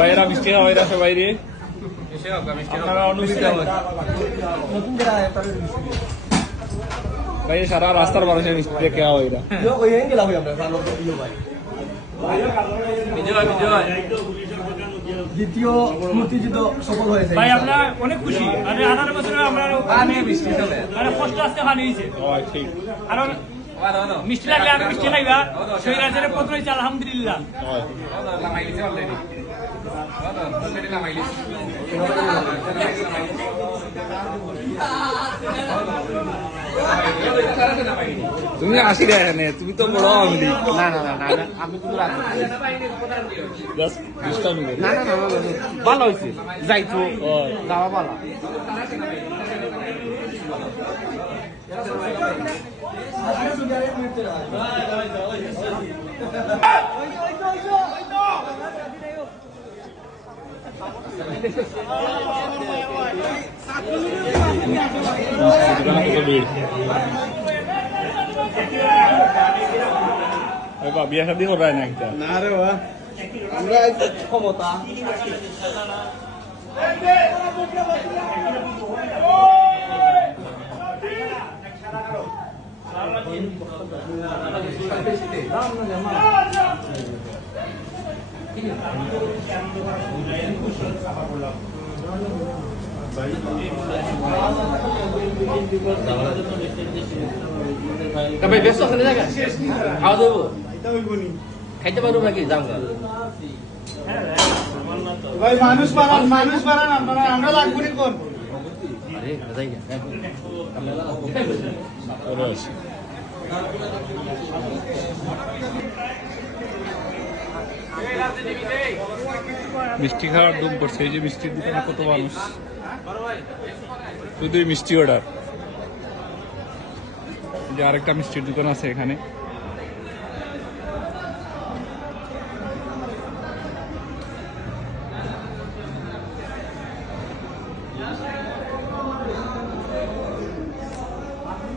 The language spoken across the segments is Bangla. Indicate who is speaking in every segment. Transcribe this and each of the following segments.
Speaker 1: বাইরা মিষ্টি খাওয়া বাইরা সবাই রে ভাই সারা রাস্তার মানুষের মিষ্টি
Speaker 2: বিজয় বিজয় দ্বিতীয় মুক্তিযুদ্ধ সফল হয়েছে। ভাই আমরা
Speaker 3: অনেক খুশি। মানে আঠারো বছরে আমরা মানে কষ্ট
Speaker 1: হয় ঠিক।
Speaker 3: কারণ মিষ্টি লাগলে আরও মিষ্টি লাগবে সেই রাজ্যের পত্র হয়েছে আলহামদুলিল্লাহ।
Speaker 1: তুমি আসি এখানে তুমি তো বড় আমলি না
Speaker 4: না না
Speaker 1: না
Speaker 4: আমি কিন্তু না না
Speaker 1: না।
Speaker 4: ভালো হয়েছে।
Speaker 5: যাইতো
Speaker 1: যাওয়া
Speaker 4: ভালো দোকানে কত
Speaker 2: ভিড় ওই বা
Speaker 1: বিয়া শাদি করায় না একটা না
Speaker 2: রে বা আমরা ক্ষমতা
Speaker 4: তবে ব্যস্ত আছে জায়গা খাওয়া
Speaker 5: দেবো
Speaker 4: খাইতে
Speaker 5: পারব নাকি? যাও ভাই মানুষ বাড়ান মানুষ
Speaker 6: বাড়ান আপনারা আমরা লাগবো নি কোন?
Speaker 4: আরে
Speaker 1: মিষ্টি খাওয়ার দুম পড়ছে, এই যে মিষ্টির দোকানে কত মানুষ? শুধুই মিষ্টি অর্ডার যে আরেকটা মিষ্টির দোকান আছে এখানে।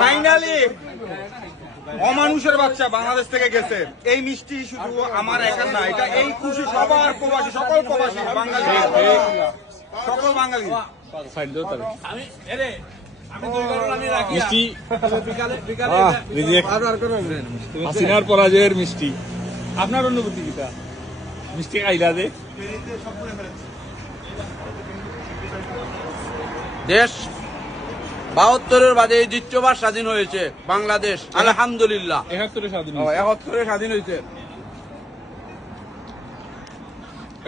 Speaker 7: ফাইনালি অমানুষের বাচ্চা বাংলাদেশ থেকে গেছে। এই মিষ্টি শুধু আমার একার না এটা এই খুশি সবার প্রবাসী সকল প্রবাসী বাঙালি। সকল বাঙালি।
Speaker 1: সাইড দাও তবে মিষ্টি? হাসিনার পরাজয়ের মিষ্টি। আপনার অনুভূতি কিটা? মিষ্টি খাইলা দে।
Speaker 4: দেশ বাহাত্তরের বাদে এই দ্বিতীয়বার স্বাধীন হয়েছে বাংলাদেশ। আলহামদুলিল্লাহ।
Speaker 1: একাত্তরে স্বাধীন
Speaker 4: একাত্তরে স্বাধীন হয়েছে।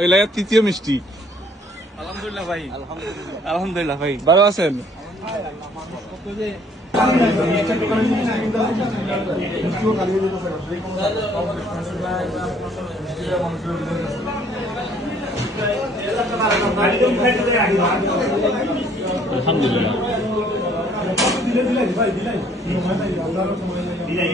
Speaker 1: এই তৃতীয় মিষ্টি। আলহামদুলিল্লাহ ভাই।
Speaker 4: আলহামদুলিল্লাহ
Speaker 1: ভাই। ভালো আছেন? আলহামদুলিল্লাহ।
Speaker 6: ìdílé bílẹ̀ yìí báyìí bílẹ̀ yìí ìyọ̀mọ́ náà ìyàwó lárọ́ tó wọ́n
Speaker 8: yẹ